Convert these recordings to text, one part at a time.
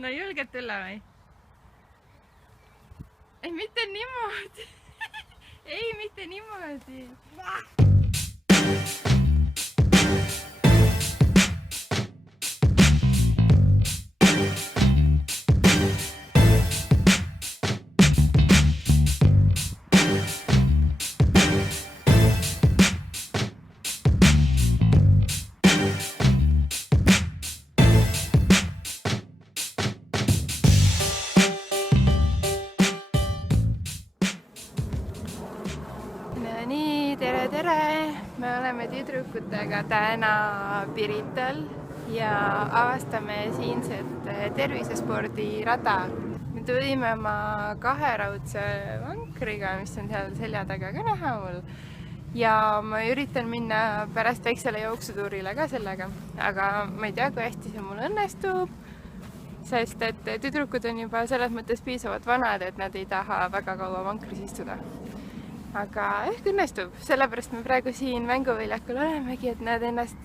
no julged tulla või? ei, mitte niimoodi. ei, mitte niimoodi. Nii, tere! Me oleme tüdrukutega täna Pirital ja avastame siinset tervisespordirada. Me tulime oma kaheraudse vankriga, mis on seal selja taga ka näha mul. Ja ma üritan minna pärast väiksele jooksutuurile ka sellega, aga ma ei tea, kui hästi see mul õnnestub, sest et tüdrukud on juba selles mõttes piisavalt vanad, et nad ei taha väga kaua vankris istuda. Aga ehk õnnestub, sellepärast me praegu siin mänguväljakul olemegi, et nad ennast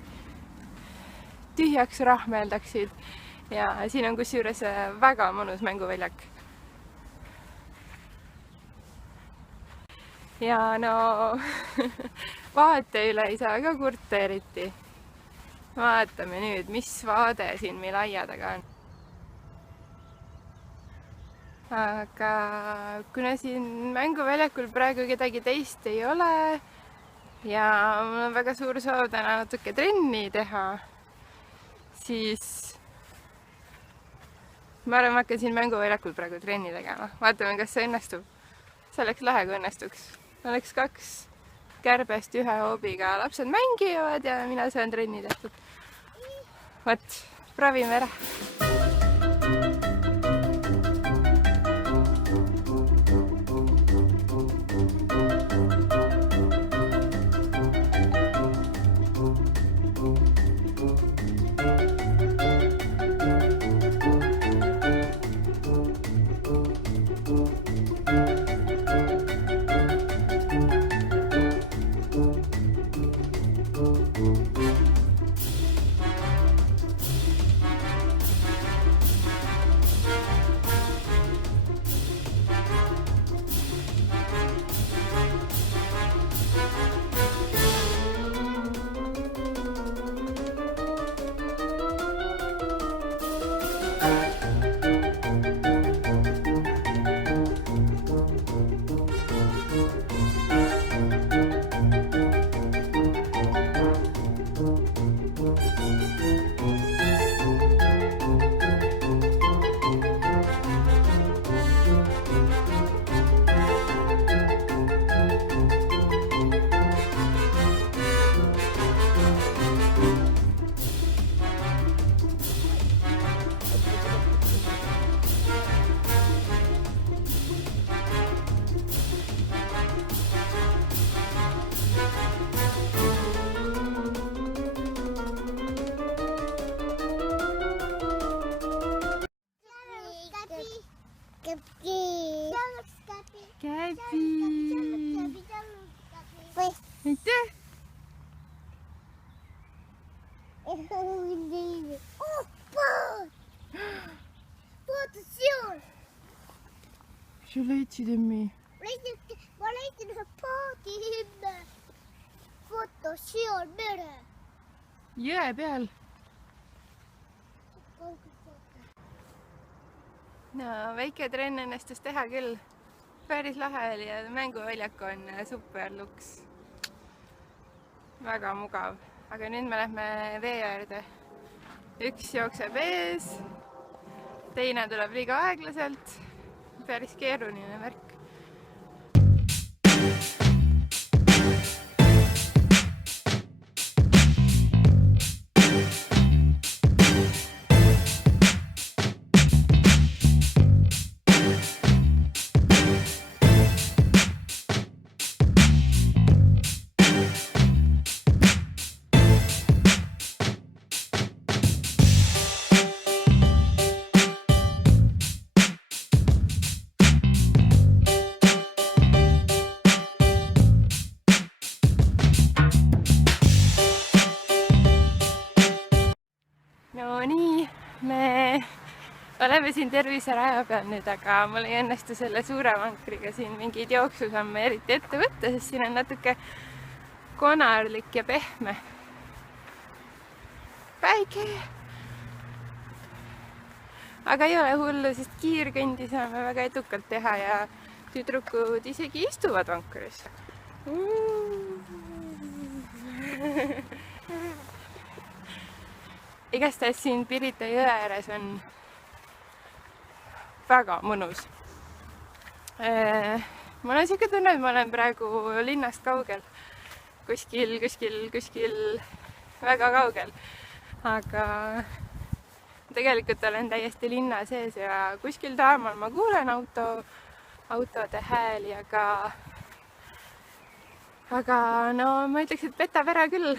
tühjaks rahmeldaksid. Ja siin on kusjuures väga mõnus mänguväljak. Ja no vaate üle ei saa ka kurta eriti. Vaatame nüüd, mis vaade siin meil aia taga on. Aga kuna siin mänguväljakul praegu kedagi teist ei ole ja mul on väga suur soov täna natuke trenni teha, siis ma arvan, ma hakkan siin mänguväljakul praegu trenni tegema. Vaatame, kas see õnnestub. See oleks lahe, kui õnnestuks. Oleks 2 kärbest 1 hoobiga. Lapsed mängivad ja mina saan trenni tehtud. Võt, proovime ära. Käbi! Aitäh! Vaata seal! Sa leidsid emmi? Ma leidsin ühe paadi enne. Vaata seal mere. Jõe peal. No, väike trenn õnnestus teha küll. Päris lahe oli ja mänguväljak on super luks. Väga mugav. Aga nüüd me lähme vee äärde. Üks jookseb ees, teine tuleb liiga aeglaselt. Päris keeruline värk. oleme siin terviseraja peal nüüd, aga mul ei õnnestu selle suure vankriga siin mingeid jooksusamme eriti ette võtta, sest siin on natuke konarlik ja pehme. Päike! Aga ei ole hullu, sest kiirkõndi saame väga edukalt teha ja tüdrukud isegi istuvad vankuris. Igastahes siin Pirita jõe ääres on väga mõnus. Mul on siuke tunne, et ma olen praegu linnast kaugel. Kuskil väga kaugel. Aga tegelikult olen täiesti linna sees ja kuskil taamal ma kuulen autode hääli, aga no ma ütleks, et petab ära küll.